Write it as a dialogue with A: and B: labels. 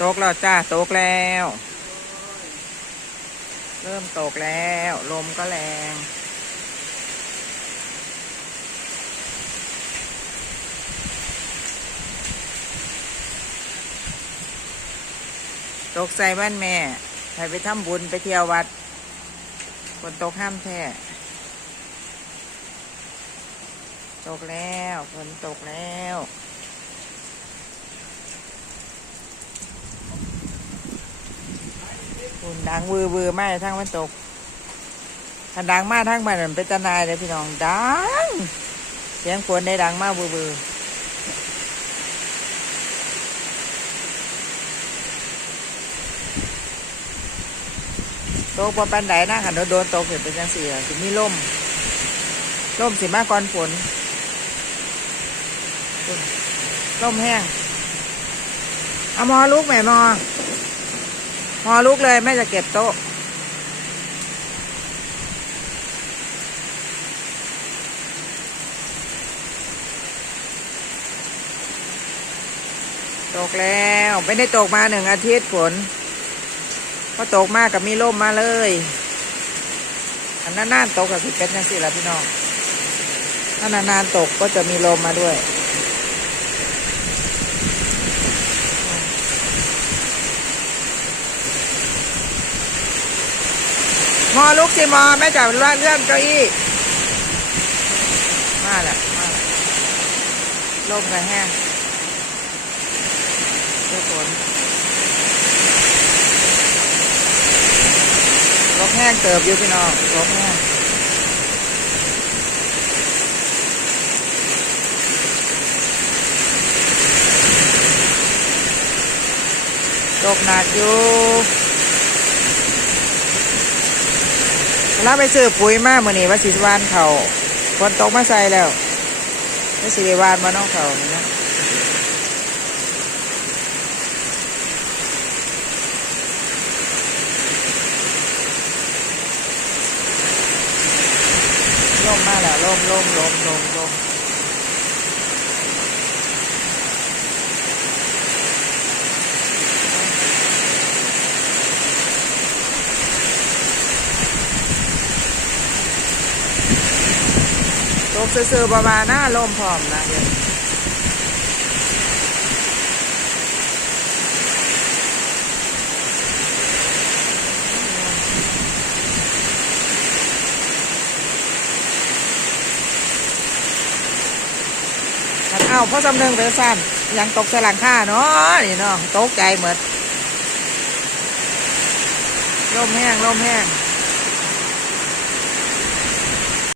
A: ตกแล้วจ้าตกแล้ว เริ่มตกแล้ว ลมก็แรงตกใส่บ้านแม่ใครไปทำบุญไปเที่ยววัดฝนตกห้ามแท้ตกแล้วฝนตกแล้ว ฝนดังวือวือไม่ทั้งมันตกถ้าดังมากทั้งมันเป็นตนายเลยพี่น้องดังเสียงฝนได้ดังมากวือวือตกพอปันไดนะค่ะโดนตกเห็นเป็นจังสี่ล่ะสิมีลมลมสิมาก่อนฝนลมแห้งเอามอลุกแม่มอ มอลุกเลยแม่จะเก็บโต๊ะ ตกแล้วไม่ได้ตกมาหนึ่งอาทิตย์ฝนพอตกมากกับมีลมมาเลย อันนั้นนานๆตกกับสิเป็นยังสิละพี่น้องถ้านานๆตกก็จะมีลมมาด้วย มอลุกสิมอแม่จับเลื่อนเก้าอี้มาแล้วมาแล้วลมกันแห้งทุกคนลมแห้งเติบอยู่พี่น้องลมแห้งตกหนักอยู่ เราไปซื้อปุ๋ยมาเมื่อนี้ว่าสิวานเขาฝนตกมาใส่แล้วไม่สิวานมาน้องเขานี่นะล่มมาแล้วล่มล่มล่มล่มล่ม ตกซื่อๆประมาณหน้าล่มพร้อมนะเดี๋ยวเอ้าพ่อสำเนึงเป็นสั้นยังตกใส่หลังค่าเนาะนี่เนาะตกใจเหมือนลมแห้งลมแห้ง